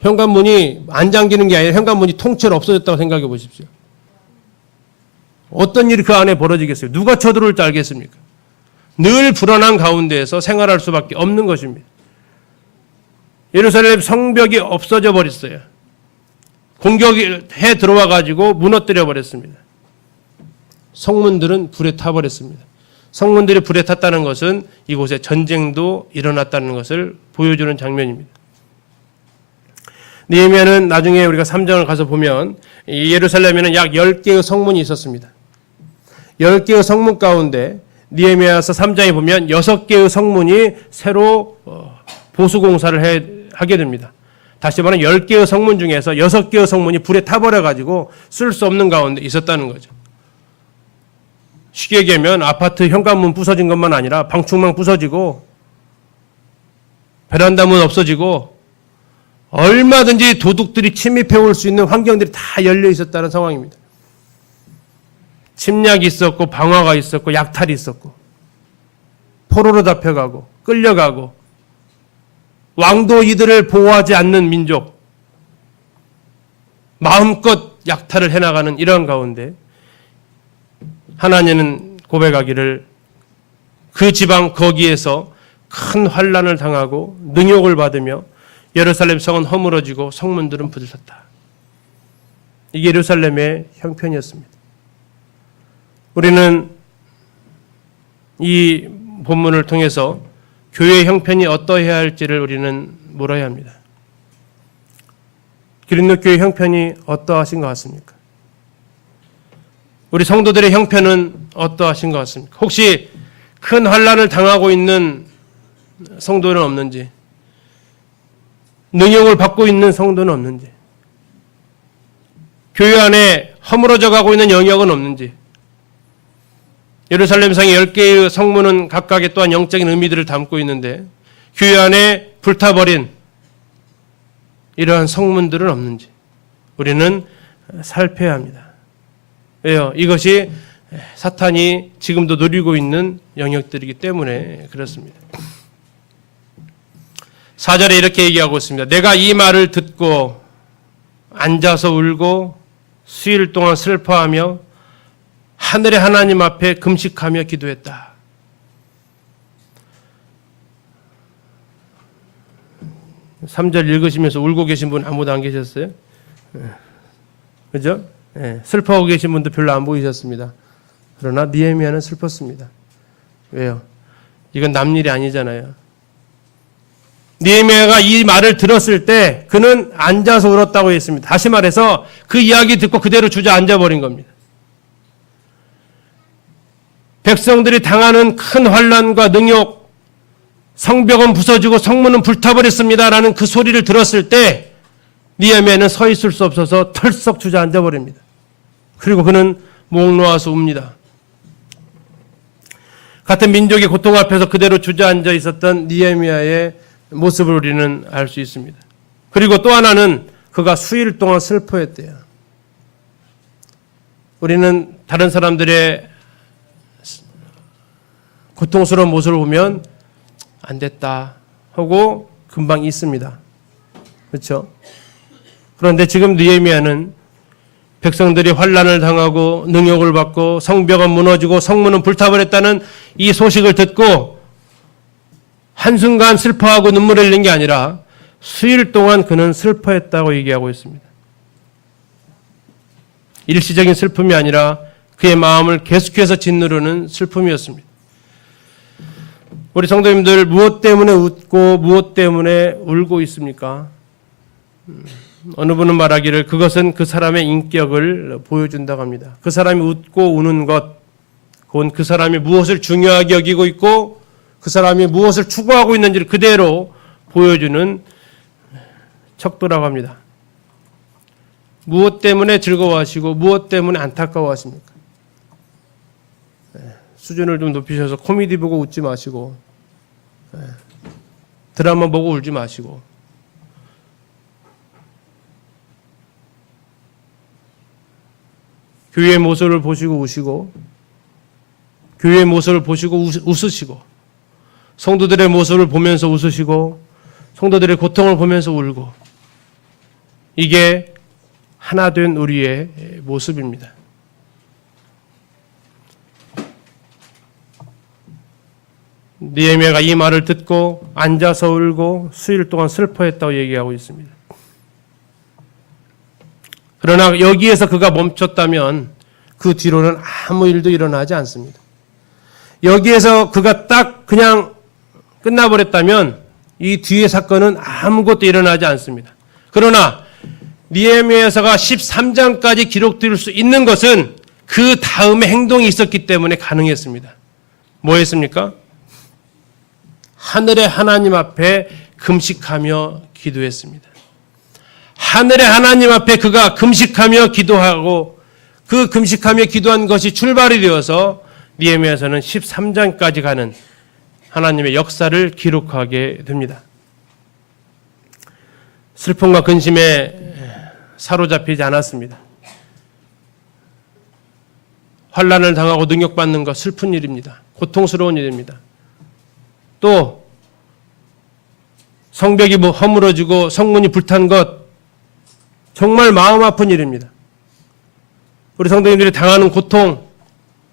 현관문이 안 잠기는 게 아니라 현관문이 통째로 없어졌다고 생각해 보십시오. 어떤 일이 그 안에 벌어지겠어요? 누가 쳐들어올 줄 알겠습니까? 늘 불안한 가운데에서 생활할 수밖에 없는 것입니다. 예루살렘 성벽이 없어져 버렸어요. 공격해 들어와 가지고 무너뜨려 버렸습니다. 성문들은 불에 타버렸습니다. 성문들이 불에 탔다는 것은 이곳에 전쟁도 일어났다는 것을 보여주는 장면입니다. 느헤미야는 나중에 우리가 3장을 가서 보면 이 예루살렘에는 약 10개의 성문이 있었습니다. 10개의 성문 가운데 느헤미야서 3장에 보면 6개의 성문이 새로 보수공사를 하게 됩니다. 다시 말하면 10개의 성문 중에서 6개의 성문이 불에 타버려가지고 쓸 수 없는 가운데 있었다는 거죠. 쉽게 얘기하면 아파트 현관문 부서진 것만 아니라 방충망 부서지고 베란다 문 없어지고 얼마든지 도둑들이 침입해 올 수 있는 환경들이 다 열려 있었다는 상황입니다. 침략이 있었고 방화가 있었고 약탈이 있었고 포로로 잡혀가고 끌려가고 왕도 이들을 보호하지 않는 민족, 마음껏 약탈을 해나가는 이런 가운데 하나님은 고백하기를 그 지방 거기에서 큰 환난을 당하고 능욕을 받으며 예루살렘 성은 허물어지고 성문들은 부들었다. 이게 예루살렘의 형편이었습니다. 우리는 이 본문을 통해서 교회의 형편이 어떠해야 할지를 우리는 물어야 합니다. 기린노교회 형편이 어떠하신 것 같습니까? 우리 성도들의 형편은 어떠하신 것 같습니까? 혹시 큰 환난을 당하고 있는 성도는 없는지, 능욕을 받고 있는 성도는 없는지, 교회 안에 허물어져 가고 있는 영역은 없는지, 예루살렘 성의 10개의 성문은 각각의 또한 영적인 의미들을 담고 있는데 교회 안에 불타버린 이러한 성문들은 없는지 우리는 살펴야 합니다. 왜요? 이것이 사탄이 지금도 누리고 있는 영역들이기 때문에 그렇습니다. 4절에 이렇게 얘기하고 있습니다. 내가 이 말을 듣고 앉아서 울고 수일 동안 슬퍼하며 하늘의 하나님 앞에 금식하며 기도했다. (3절) 읽으시면서 울고 계신 분 아무도 안 계셨어요? 그죠? 네, 슬퍼하고 계신 분도 별로 안 보이셨습니다. 그러나 느헤미야는 슬펐습니다. 왜요? 이건 남 일이 아니잖아요. 느헤미야가 이 말을 들었을 때 그는 앉아서 울었다고 했습니다. 다시 말해서 그 이야기 듣고 그대로 주저앉아 버린 겁니다. 백성들이 당하는 큰 환난과 능욕, 성벽은 부서지고 성문은 불타버렸습니다라는 그 소리를 들었을 때 느헤미야는 서 있을 수 없어서 털썩 주저앉아 버립니다. 그리고 그는 목 놓아서 웁니다. 같은 민족의 고통 앞에서 그대로 주저앉아 있었던 느헤미야의 모습을 우리는 알 수 있습니다. 그리고 또 하나는 그가 수일 동안 슬퍼했대요. 우리는 다른 사람들의 고통스러운 모습을 보면 안 됐다 하고 금방 있습니다. 그렇죠? 그런데 지금 느헤미야는 백성들이 환난을 당하고 능욕을 받고 성벽은 무너지고 성문은 불타버렸다는 이 소식을 듣고 한순간 슬퍼하고 눈물을 흘린 게 아니라 수일 동안 그는 슬퍼했다고 얘기하고 있습니다. 일시적인 슬픔이 아니라 그의 마음을 계속해서 짓누르는 슬픔이었습니다. 우리 성도님들 무엇 때문에 웃고 무엇 때문에 울고 있습니까? 어느 분은 말하기를 그것은 그 사람의 인격을 보여준다고 합니다. 그 사람이 웃고 우는 것, 그건 그 사람이 무엇을 중요하게 여기고 있고 그 사람이 무엇을 추구하고 있는지를 그대로 보여주는 척도라고 합니다. 무엇 때문에 즐거워하시고 무엇 때문에 안타까워하십니까? 수준을 좀 높이셔서 코미디 보고 웃지 마시고 드라마 보고 울지 마시고 교회의 모습을 보시고 우시고 교회의 모습을 보시고 웃으시고 성도들의 모습을 보면서 웃으시고 성도들의 고통을 보면서 울고 이게 하나 된 우리의 모습입니다. 느헤미야가 이 말을 듣고 앉아서 울고 수일 동안 슬퍼했다고 얘기하고 있습니다. 그러나 여기에서 그가 멈췄다면 그 뒤로는 아무 일도 일어나지 않습니다. 여기에서 그가 딱 그냥 끝나버렸다면 이 뒤의 사건은 아무것도 일어나지 않습니다. 그러나 느헤미야서가 13장까지 기록될 수 있는 것은 그 다음에 행동이 있었기 때문에 가능했습니다. 뭐 했습니까? 하늘의 하나님 앞에 금식하며 기도했습니다. 하늘의 하나님 앞에 그가 금식하며 기도하고 그 금식하며 기도한 것이 출발이 되어서 느헤미야서는 13장까지 가는 하나님의 역사를 기록하게 됩니다. 슬픔과 근심에 사로잡히지 않았습니다. 환난을 당하고 능욕받는 것 슬픈 일입니다. 고통스러운 일입니다. 또 성벽이 허물어지고 성문이 불탄 것 정말 마음 아픈 일입니다. 우리 성도님들이 당하는 고통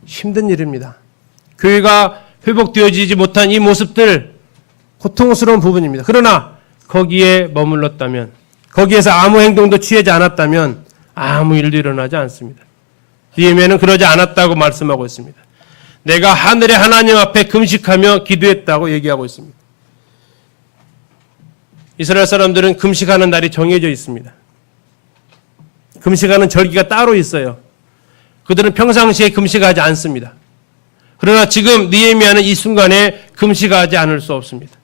힘든 일입니다. 교회가 회복되어지지 못한 이 모습들 고통스러운 부분입니다. 그러나 거기에 머물렀다면 거기에서 아무 행동도 취하지 않았다면 아무 일도 일어나지 않습니다. 느헤미야는 그러지 않았다고 말씀하고 있습니다. 내가 하늘의 하나님 앞에 금식하며 기도했다고 얘기하고 있습니다. 이스라엘 사람들은 금식하는 날이 정해져 있습니다. 금식하는 절기가 따로 있어요. 그들은 평상시에 금식하지 않습니다. 그러나 지금 느헤미야는 이 순간에 금식하지 않을 수 없습니다.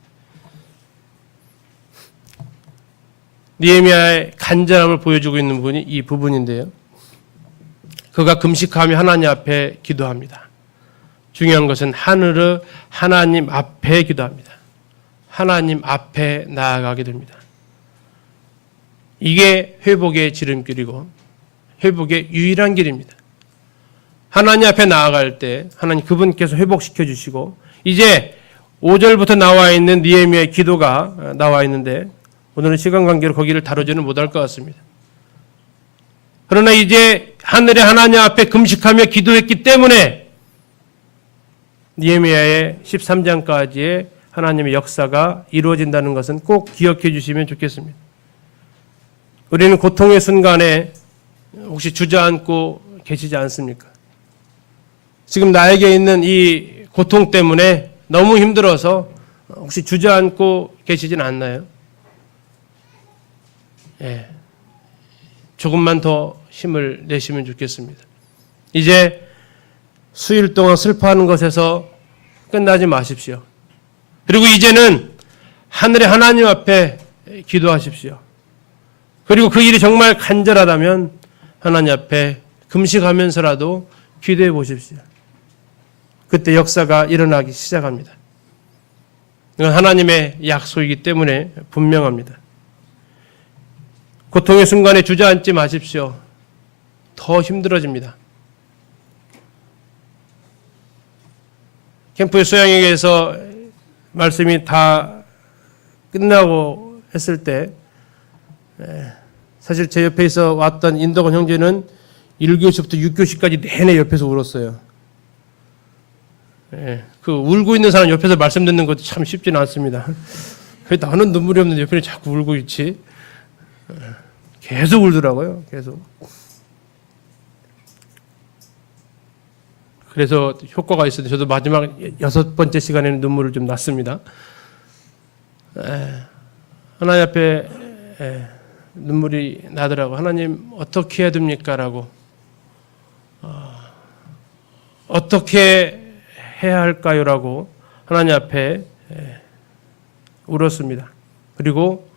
느헤미야의 간절함을 보여주고 있는 부분이 이 부분인데요. 그가 금식하며 하나님 앞에 기도합니다. 중요한 것은 하나님 앞에 기도합니다. 하나님 앞에 나아가게 됩니다. 이게 회복의 지름길이고 회복의 유일한 길입니다. 하나님 앞에 나아갈 때 하나님 그분께서 회복시켜 주시고 이제 5절부터 나와 있는 느헤미야의 기도가 나와 있는데 오늘은 시간 관계로 거기를 다루지는 못할 것 같습니다. 그러나 이제 하늘의 하나님 앞에 금식하며 기도했기 때문에 느헤미야의 13장까지의 하나님의 역사가 이루어진다는 것은 꼭 기억해 주시면 좋겠습니다. 우리는 고통의 순간에 혹시 주저앉고 계시지 않습니까? 지금 나에게 있는 이 고통 때문에 너무 힘들어서 혹시 주저앉고 계시진 않나요? 예. 조금만 더 힘을 내시면 좋겠습니다. 이제 수일 동안 슬퍼하는 것에서 끝나지 마십시오. 그리고 이제는 하늘의 하나님 앞에 기도하십시오. 그리고 그 일이 정말 간절하다면 하나님 앞에 금식하면서라도 기도해 보십시오. 그때 역사가 일어나기 시작합니다. 이건 하나님의 약속이기 때문에 분명합니다. 고통의 순간에 주저앉지 마십시오. 더 힘들어집니다. 캠프 소양에게서 말씀이 다 끝나고 했을 때 사실 제 옆에 있어 왔던 인덕원 형제는 1교시부터 6교시까지 내내 옆에서 울었어요. 그 울고 있는 사람 옆에서 말씀 듣는 것도 참 쉽지는 않습니다. 왜 나는 눈물이 없는데 옆에 자꾸 울고 있지? 계속 울더라고요. 계속. 그래서 효과가 있었는데 저도 마지막 6번째 시간에는 눈물을 좀 났습니다. 하나님 앞에 눈물이 나더라고. 하나님 어떻게 해야 됩니까? 라고. 어떻게 해야 할까요? 라고 하나님 앞에 울었습니다. 그리고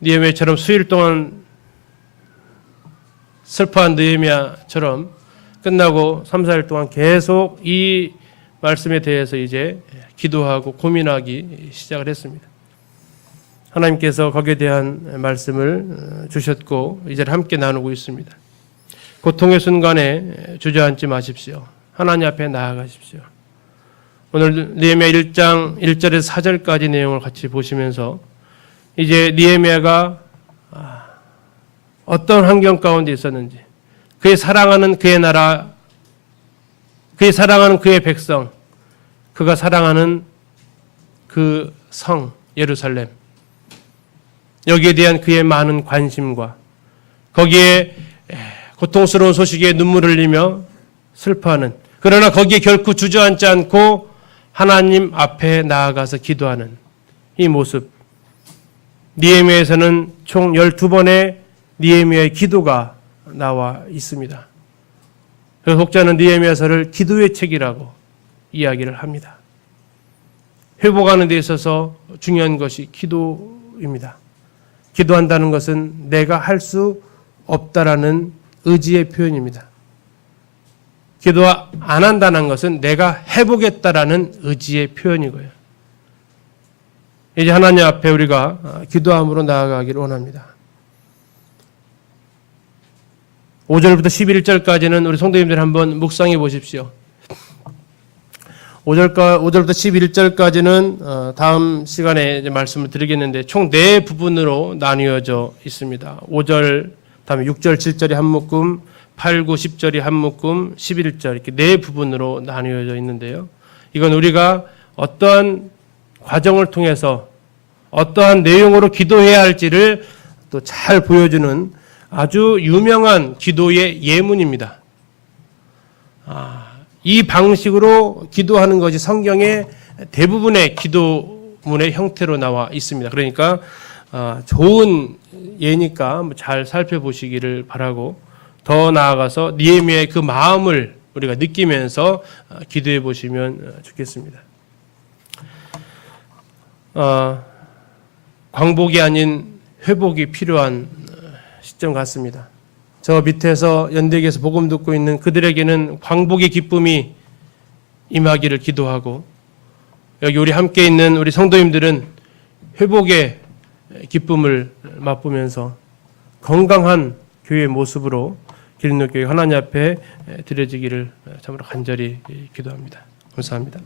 느헤미야처럼 수일 동안 슬퍼한 느헤미야처럼 끝나고 3, 4일 동안 계속 이 말씀에 대해서 이제 기도하고 고민하기 시작을 했습니다. 하나님께서 거기에 대한 말씀을 주셨고 이제 함께 나누고 있습니다. 고통의 순간에 주저앉지 마십시오. 하나님 앞에 나아가십시오. 오늘 느헤미야 1장 1절에서 4절까지 내용을 같이 보시면서 이제 느헤미야가 어떤 환경 가운데 있었는지, 그의 사랑하는 그의 나라, 그의 사랑하는 그의 백성, 그가 사랑하는 그 성 예루살렘, 여기에 대한 그의 많은 관심과 거기에 고통스러운 소식에 눈물을 흘리며 슬퍼하는, 그러나 거기에 결코 주저앉지 않고 하나님 앞에 나아가서 기도하는 이 모습, 느헤미야에서는 총 12번의 느헤미야의 기도가 나와 있습니다. 그래서 혹자는 느헤미야서를 기도의 책이라고 이야기를 합니다. 회복하는 데 있어서 중요한 것이 기도입니다. 기도한다는 것은 내가 할 수 없다라는 의지의 표현입니다. 기도 안 한다는 것은 내가 해보겠다라는 의지의 표현이고요. 이제 하나님 앞에 우리가 기도함으로 나아가기를 원합니다. 5절부터 11절까지는 우리 성도님들 한번 묵상해 보십시오. 5절부터 11절까지는 다음 시간에 이제 말씀을 드리겠는데 총 4부분으로 나뉘어져 있습니다. 5절, 다음에 6절, 7절이 한 묶음, 8, 9, 10절이 한 묶음, 11절 이렇게 4부분으로 나뉘어져 있는데요. 이건 우리가 어떠한 과정을 통해서 어떠한 내용으로 기도해야 할지를 또 잘 보여주는 아주 유명한 기도의 예문입니다. 이 방식으로 기도하는 것이 성경의 대부분의 기도문의 형태로 나와 있습니다. 그러니까 좋은 예니까 잘 살펴보시기를 바라고, 더 나아가서 느헤미야의 그 마음을 우리가 느끼면서 기도해 보시면 좋겠습니다. 광복이 아닌 회복이 필요한 시점 같습니다. 저 밑에서 연대기에서 복음 듣고 있는 그들에게는 광복의 기쁨이 임하기를 기도하고, 여기 우리 함께 있는 우리 성도님들은 회복의 기쁨을 맛보면서 건강한 교회의 모습으로 기린노교회 하나님 앞에 드려지기를 참으로 간절히 기도합니다. 감사합니다.